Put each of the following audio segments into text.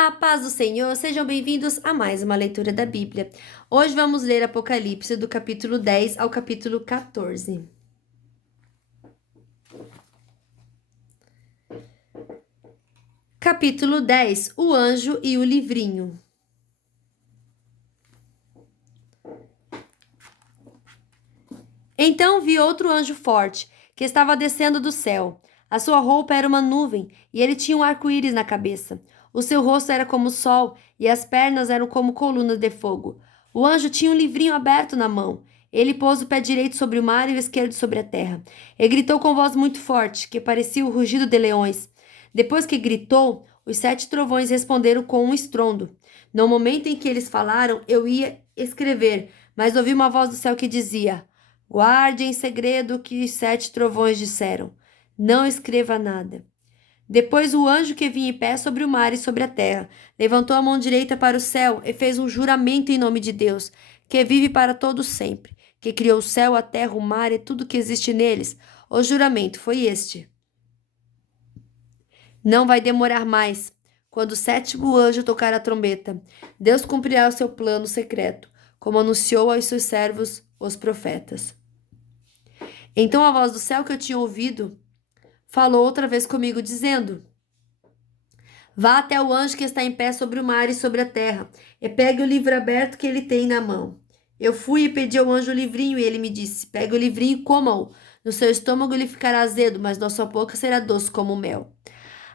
A paz do Senhor, sejam bem-vindos a mais uma leitura da Bíblia. Hoje vamos ler Apocalipse do capítulo 10 ao capítulo 14. Capítulo 10: O anjo e o livrinho. Então vi outro anjo forte, que estava descendo do céu. A sua roupa era uma nuvem, e ele tinha um arco-íris na cabeça. O seu rosto era como o sol, e as pernas eram como colunas de fogo. O anjo tinha um livrinho aberto na mão. Ele pôs o pé direito sobre o mar e o esquerdo sobre a terra. E gritou com voz muito forte, que parecia o rugido de leões. Depois que gritou, os 7 trovões responderam com um estrondo. No momento em que eles falaram, eu ia escrever, mas ouvi uma voz do céu que dizia: Guarde em segredo o que os 7 trovões disseram. Não escreva nada. Depois o anjo que vinha em pé sobre o mar e sobre a terra levantou a mão direita para o céu e fez um juramento em nome de Deus, que vive para todo sempre, que criou o céu, a terra, o mar e tudo que existe neles. O juramento foi este: não vai demorar mais. Quando o 7º anjo tocar a trombeta, Deus cumprirá o seu plano secreto, como anunciou aos seus servos, os profetas. Então a voz do céu que eu tinha ouvido falou outra vez comigo, dizendo: Vá até o anjo que está em pé sobre o mar e sobre a terra, e pegue o livro aberto que ele tem na mão. Eu fui e pedi ao anjo o livrinho, e ele me disse: Pegue o livrinho e coma-o. No seu estômago ele ficará azedo, mas na sua boca será doce como mel.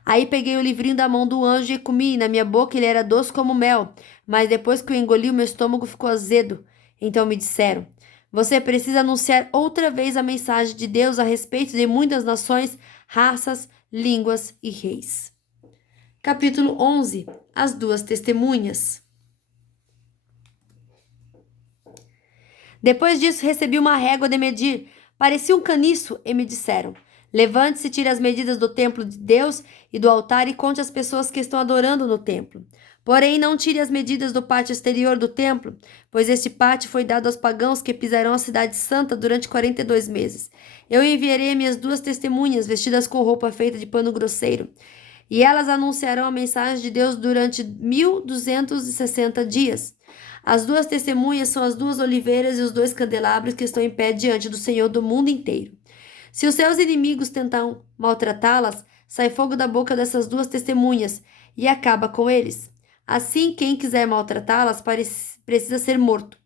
Aí peguei o livrinho da mão do anjo e comi, e na minha boca ele era doce como mel, mas depois que eu engoli, o meu estômago ficou azedo. Então me disseram: Você precisa anunciar outra vez a mensagem de Deus a respeito de muitas nações, raças, línguas e reis. Capítulo 11: As duas testemunhas. Depois disso, recebi uma régua de medir. Parecia um caniço, e me disseram: Levante-se, tire as medidas do templo de Deus e do altar e conte as pessoas que estão adorando no templo. Porém, não tire as medidas do pátio exterior do templo, pois este pátio foi dado aos pagãos que pisarão a cidade santa durante 42 meses. Eu enviarei minhas 2 testemunhas, vestidas com roupa feita de pano grosseiro, e elas anunciarão a mensagem de Deus durante 1260 dias. As 2 testemunhas são as 2 oliveiras e os 2 candelabros que estão em pé diante do Senhor do mundo inteiro. Se os seus inimigos tentam maltratá-las, sai fogo da boca dessas 2 testemunhas e acaba com eles. Assim, quem quiser maltratá-las precisa ser morto.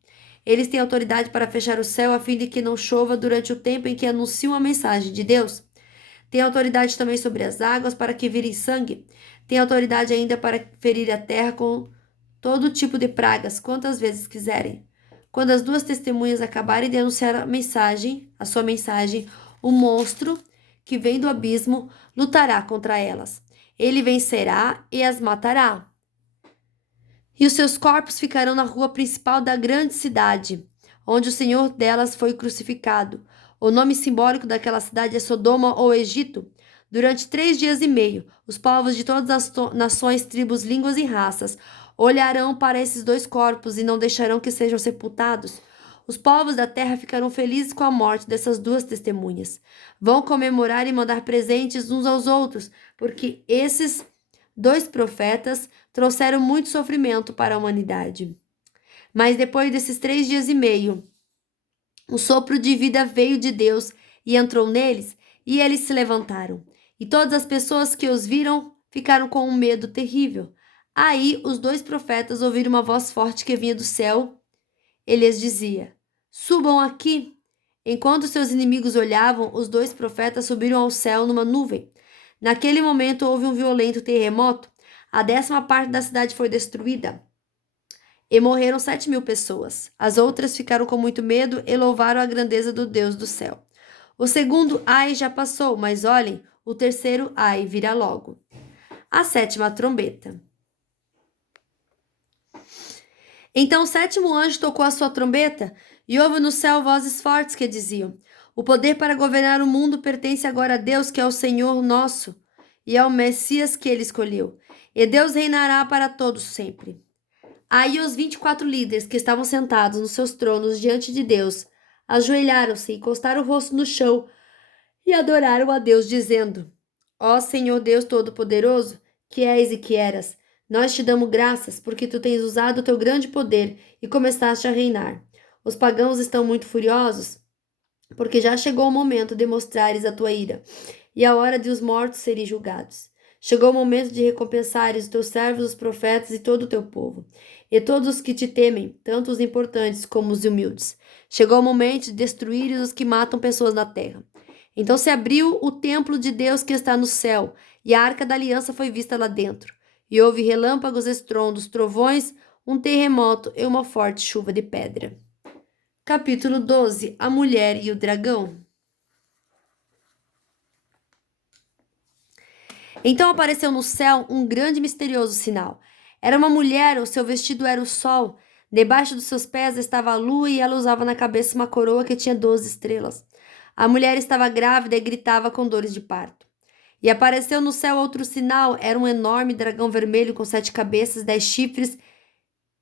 Eles têm autoridade para fechar o céu a fim de que não chova durante o tempo em que anunciam a mensagem de Deus. Tem autoridade também sobre as águas para que virem sangue. Tem autoridade ainda para ferir a terra com todo tipo de pragas, quantas vezes quiserem. Quando as 2 testemunhas acabarem de anunciar a sua mensagem, o monstro que vem do abismo lutará contra elas. Ele vencerá e as matará. E os seus corpos ficarão na rua principal da grande cidade, onde o Senhor delas foi crucificado. O nome simbólico daquela cidade é Sodoma ou Egito. Durante 3 dias e meio, os povos de todas as nações, tribos, línguas e raças olharão para esses 2 corpos e não deixarão que sejam sepultados. Os povos da terra ficarão felizes com a morte dessas 2 testemunhas. Vão comemorar e mandar presentes uns aos outros, porque esses 2 profetas trouxeram muito sofrimento para a humanidade. Mas depois desses 3 dias e meio, o sopro de vida veio de Deus e entrou neles, e eles se levantaram. E todas as pessoas que os viram ficaram com um medo terrível. Aí os 2 profetas ouviram uma voz forte que vinha do céu. Ele lhes dizia: Subam aqui. Enquanto seus inimigos olhavam, os 2 profetas subiram ao céu numa nuvem. Naquele momento houve um violento terremoto. A 10ª parte da cidade foi destruída e morreram 7.000 pessoas. As outras ficaram com muito medo e louvaram a grandeza do Deus do céu. O segundo ai já passou, mas olhem, o terceiro ai virá logo. A 7ª trombeta. Então o 7º anjo tocou a sua trombeta e houve no céu vozes fortes que diziam: O poder para governar o mundo pertence agora a Deus, que é o Senhor nosso, e ao Messias que ele escolheu. E Deus reinará para todos sempre. Aí os 24 líderes que estavam sentados nos seus tronos diante de Deus ajoelharam-se, encostaram o rosto no chão e adoraram a Deus, dizendo: Ó Senhor Deus Todo-Poderoso, que és e que eras, Nós te damos graças porque tu tens usado o teu grande poder e começaste a reinar. Os pagãos estão muito furiosos porque já chegou o momento de mostrares a tua ira e a hora de os mortos serem julgados. Chegou o momento de recompensares os teus servos, os profetas e todo o teu povo, e todos os que te temem, tanto os importantes como os humildes. Chegou o momento de destruires os que matam pessoas na terra. Então se abriu o templo de Deus que está no céu, e a arca da aliança foi vista lá dentro. E houve relâmpagos, estrondos, trovões, um terremoto e uma forte chuva de pedra. Capítulo 12. A mulher e o dragão. Então apareceu no céu um grande e misterioso sinal. Era uma mulher, o seu vestido era o sol. Debaixo dos seus pés estava a lua e ela usava na cabeça uma coroa que tinha 12 estrelas. A mulher estava grávida e gritava com dores de parto. E apareceu no céu outro sinal. Era um enorme dragão vermelho com 7 cabeças, 10 chifres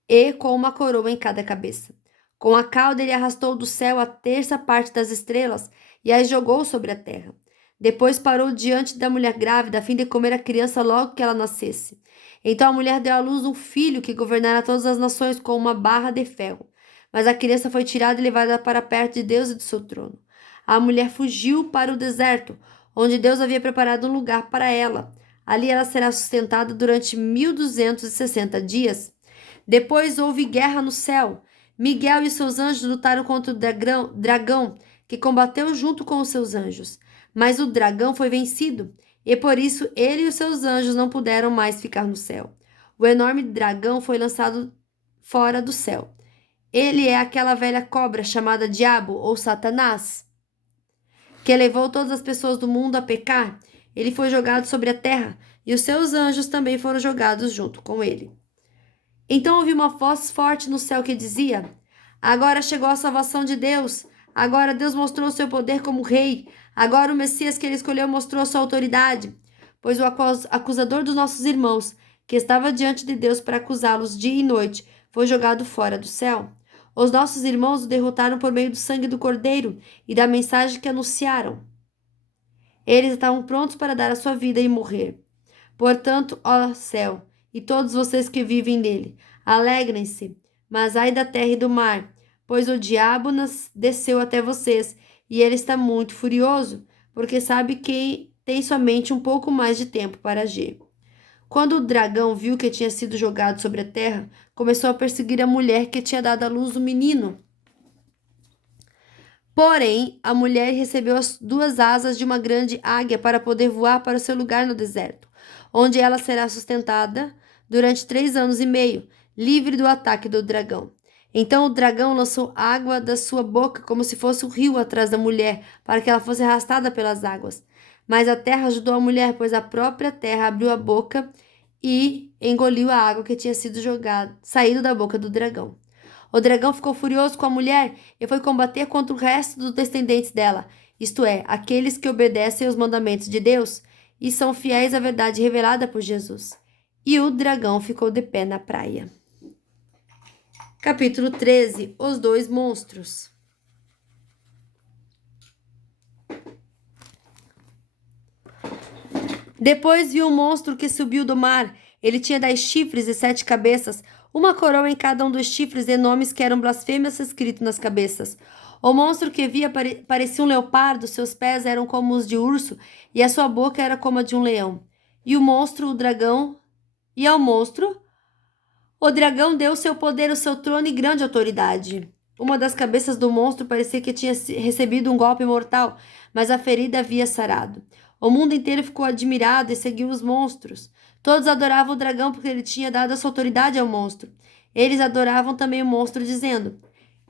e com uma coroa em cada cabeça. Com a cauda ele arrastou do céu a terça parte das estrelas e as jogou sobre a terra. Depois parou diante da mulher grávida a fim de comer a criança logo que ela nascesse. Então a mulher deu à luz um filho que governara todas as nações com uma barra de ferro. Mas a criança foi tirada e levada para perto de Deus e do seu trono. A mulher fugiu para o deserto, onde Deus havia preparado um lugar para ela. Ali ela será sustentada durante 1260 dias. Depois houve guerra no céu. Miguel e seus anjos lutaram contra o dragão, que combateu junto com os seus anjos. Mas o dragão foi vencido, e por isso ele e os seus anjos não puderam mais ficar no céu. O enorme dragão foi lançado fora do céu. Ele é aquela velha cobra chamada Diabo ou Satanás, que levou todas as pessoas do mundo a pecar. Ele foi jogado sobre a terra, e os seus anjos também foram jogados junto com ele. Então ouvi uma voz forte no céu que dizia: Agora chegou a salvação de Deus. Agora Deus mostrou seu poder como rei. Agora o Messias que ele escolheu mostrou sua autoridade. Pois o acusador dos nossos irmãos, que estava diante de Deus para acusá-los dia e noite, foi jogado fora do céu. Os nossos irmãos o derrotaram por meio do sangue do Cordeiro e da mensagem que anunciaram. Eles estavam prontos para dar a sua vida e morrer. Portanto, ó céu, e todos vocês que vivem nele, alegrem-se, mas ai da terra e do mar, pois o diabo desceu até vocês, e ele está muito furioso, porque sabe que tem somente um pouco mais de tempo para agir. Quando o dragão viu que tinha sido jogado sobre a terra, começou a perseguir a mulher que tinha dado à luz o menino. Porém, a mulher recebeu as 2 asas de uma grande águia para poder voar para o seu lugar no deserto, onde ela será sustentada durante 3 anos e meio, livre do ataque do dragão. Então o dragão lançou água da sua boca como se fosse um rio atrás da mulher, para que ela fosse arrastada pelas águas. Mas a terra ajudou a mulher, pois a própria terra abriu a boca e engoliu a água que tinha sido saído da boca do dragão. O dragão ficou furioso com a mulher e foi combater contra o resto dos descendentes dela, isto é, aqueles que obedecem aos mandamentos de Deus e são fiéis à verdade revelada por Jesus. E o dragão ficou de pé na praia. Capítulo 13. Os 2 monstros. Depois vi um monstro que subiu do mar. Ele tinha 10 chifres e 7 cabeças, uma coroa em cada um dos chifres e nomes que eram blasfêmias escritos nas cabeças. O monstro que via parecia um leopardo, seus pés eram como os de urso e a sua boca era como a de um leão. E o dragão deu seu poder, o seu trono e grande autoridade. Uma das cabeças do monstro parecia que tinha recebido um golpe mortal, mas a ferida havia sarado. O mundo inteiro ficou admirado e seguiu os monstros. Todos adoravam o dragão porque ele tinha dado essa autoridade ao monstro. Eles adoravam também o monstro, dizendo: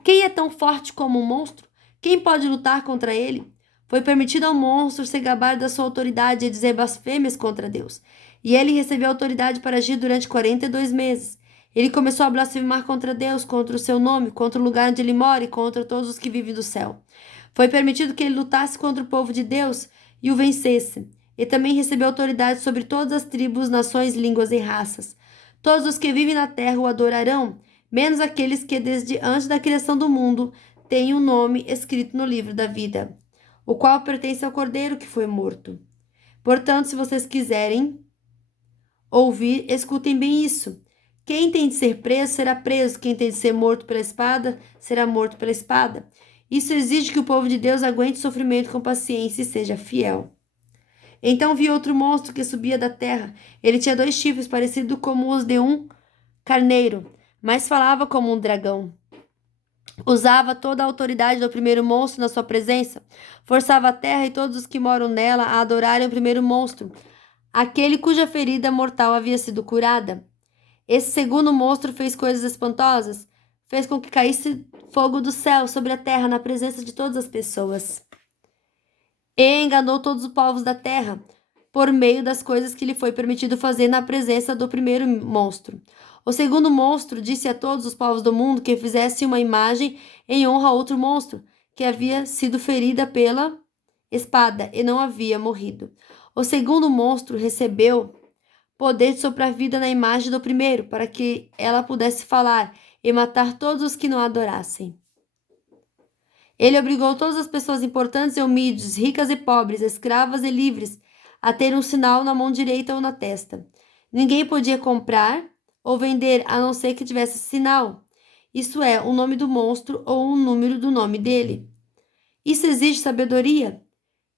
Quem é tão forte como um monstro? Quem pode lutar contra ele? Foi permitido ao monstro se gabar da sua autoridade e dizer blasfêmias contra Deus. E ele recebeu autoridade para agir durante 42 meses. Ele começou a blasfemar contra Deus, contra o seu nome, contra o lugar onde ele mora e contra todos os que vivem do céu. Foi permitido que ele lutasse contra o povo de Deus e o vencesse. E também recebeu autoridade sobre todas as tribos, nações, línguas e raças. Todos os que vivem na terra o adorarão, menos aqueles que desde antes da criação do mundo têm um nome escrito no livro da vida, o qual pertence ao Cordeiro que foi morto. Portanto, se vocês quiserem ouvir, escutem bem isso. Quem tem de ser preso será preso, quem tem de ser morto pela espada será morto pela espada. Isso exige que o povo de Deus aguente o sofrimento com paciência e seja fiel. Então vi outro monstro que subia da terra. Ele tinha 2 chifres, parecidos como os de um carneiro, mas falava como um dragão. Usava toda a autoridade do primeiro monstro na sua presença. Forçava a terra e todos os que moram nela a adorarem o primeiro monstro, aquele cuja ferida mortal havia sido curada. Esse segundo monstro fez coisas espantosas. Fez com que caísse fogo do céu sobre a terra na presença de todas as pessoas. E enganou todos os povos da terra por meio das coisas que lhe foi permitido fazer na presença do primeiro monstro. O segundo monstro disse a todos os povos do mundo que fizesse uma imagem em honra a outro monstro, que havia sido ferida pela espada e não havia morrido. O segundo monstro recebeu poder de soprar vida na imagem do primeiro, para que ela pudesse falar e matar todos os que não adorassem. Ele obrigou todas as pessoas importantes e humildes, ricas e pobres, escravas e livres, a ter um sinal na mão direita ou na testa. Ninguém podia comprar ou vender a não ser que tivesse sinal. Isso é, o nome do monstro ou um número do nome dele. Isso exige sabedoria.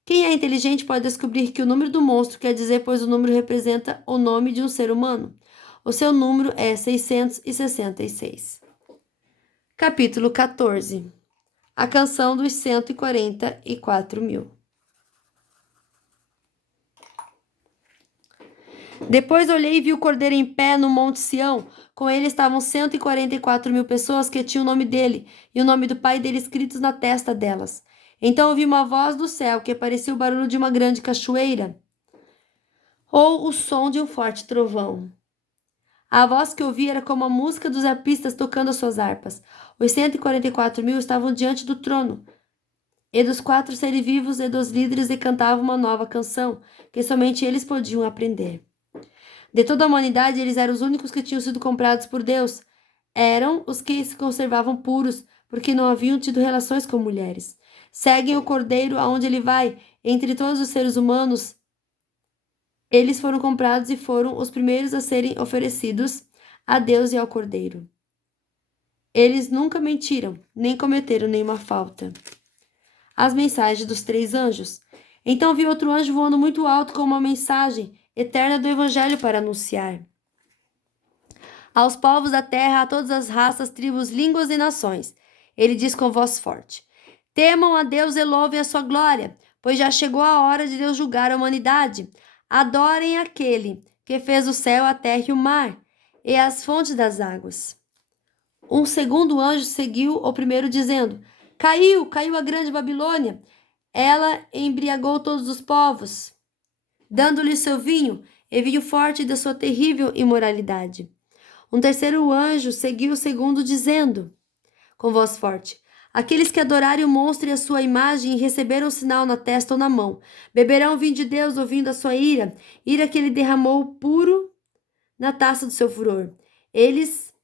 Quem é inteligente pode descobrir que o número do monstro quer dizer, pois o número representa o nome de um ser humano. O seu número é 666. Capítulo 14. A canção dos 144.000. Depois olhei e vi o cordeiro em pé no Monte Sião. Com ele estavam 144.000 pessoas que tinham o nome dele e o nome do pai dele escritos na testa delas. Então ouvi uma voz do céu que parecia o barulho de uma grande cachoeira ou o som de um forte trovão. A voz que ouvi era como a música dos arpistas tocando as suas harpas. Os 144.000 estavam diante do trono e dos 4 seres vivos e dos líderes e cantavam uma nova canção que somente eles podiam aprender. De toda a humanidade, eles eram os únicos que tinham sido comprados por Deus. Eram os que se conservavam puros, porque não haviam tido relações com mulheres. Seguem o Cordeiro aonde ele vai. Entre todos os seres humanos, eles foram comprados e foram os primeiros a serem oferecidos a Deus e ao Cordeiro. Eles nunca mentiram, nem cometeram nenhuma falta. As mensagens dos 3 anjos. Então vi outro anjo voando muito alto com uma mensagem eterna do Evangelho para anunciar aos povos da terra, a todas as raças, tribos, línguas e nações. Ele diz com voz forte: temam a Deus e louvem a sua glória, pois já chegou a hora de Deus julgar a humanidade. Adorem aquele que fez o céu, a terra e o mar, e as fontes das águas. Um segundo anjo seguiu o primeiro, dizendo: caiu a grande Babilônia. Ela embriagou todos os povos, dando-lhe seu vinho, e vinho forte da sua terrível imoralidade. Um terceiro anjo seguiu o segundo, dizendo, com voz forte: aqueles que adorarem o monstro e a sua imagem e receberam o sinal na testa ou na mão, beberão o vinho de Deus, ouvindo a sua ira que ele derramou puro na taça do seu furor. Eles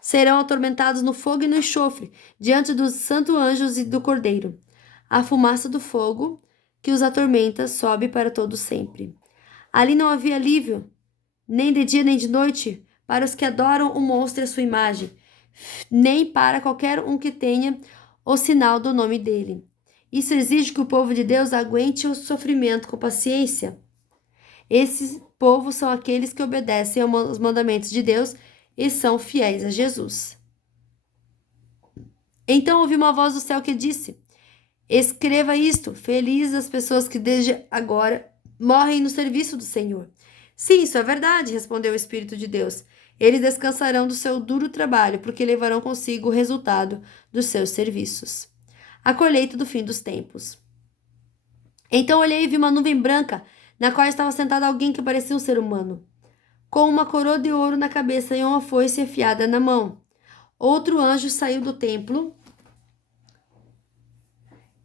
serão atormentados no fogo e no enxofre, diante dos santos anjos e do Cordeiro. A fumaça do fogo que os atormenta sobe para todo sempre. Ali não havia alívio, nem de dia nem de noite, para os que adoram o monstro e a sua imagem, nem para qualquer um que tenha o sinal do nome dele. Isso exige que o povo de Deus aguente o sofrimento com paciência. Esses povos são aqueles que obedecem aos mandamentos de Deus e são fiéis a Jesus. Então ouvi uma voz do céu que disse: escreva isto, felizes as pessoas que desde agora morrem no serviço do Senhor. Sim, isso é verdade, respondeu o Espírito de Deus. Eles descansarão do seu duro trabalho, porque levarão consigo o resultado dos seus serviços. A colheita do fim dos tempos. Então olhei e vi uma nuvem branca, na qual estava sentado alguém que parecia um ser humano, com uma coroa de ouro na cabeça e uma foice afiada na mão. Outro anjo saiu do templo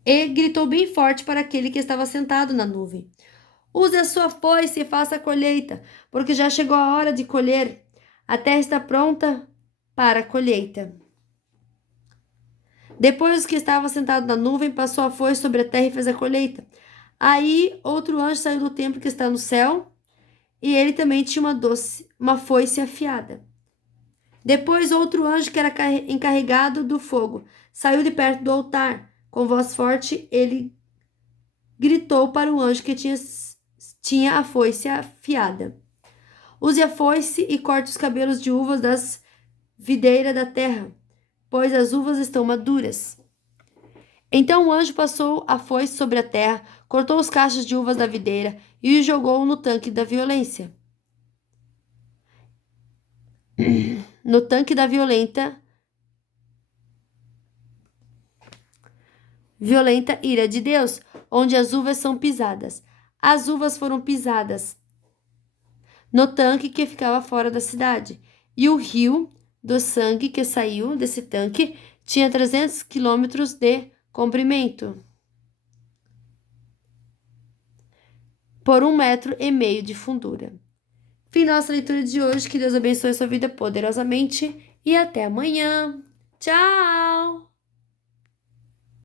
e gritou bem forte para aquele que estava sentado na nuvem: use a sua foice e faça a colheita, porque já chegou a hora de colher. A terra está pronta para a colheita. Depois os que estavam sentados na nuvem passou a foice sobre a terra e fez a colheita. Aí outro anjo saiu do templo que está no céu e ele também tinha uma foice afiada. Depois outro anjo que era encarregado do fogo saiu de perto do altar. Com voz forte, ele gritou para o anjo que tinha a foice afiada: Use a foice e corte os cabelos de uvas das videiras da terra, pois as uvas estão maduras. Então o anjo passou a foice sobre a terra, cortou os cachos de uvas da videira e os jogou no tanque da violência. No tanque da violenta ira de Deus, onde as uvas são pisadas. As uvas foram pisadas no tanque que ficava fora da cidade, e o rio do sangue que saiu desse tanque tinha 300 quilômetros de comprimento, por 1,5 metros de fundura. Fim da nossa leitura de hoje. Que Deus abençoe sua vida poderosamente e até amanhã. Tchau!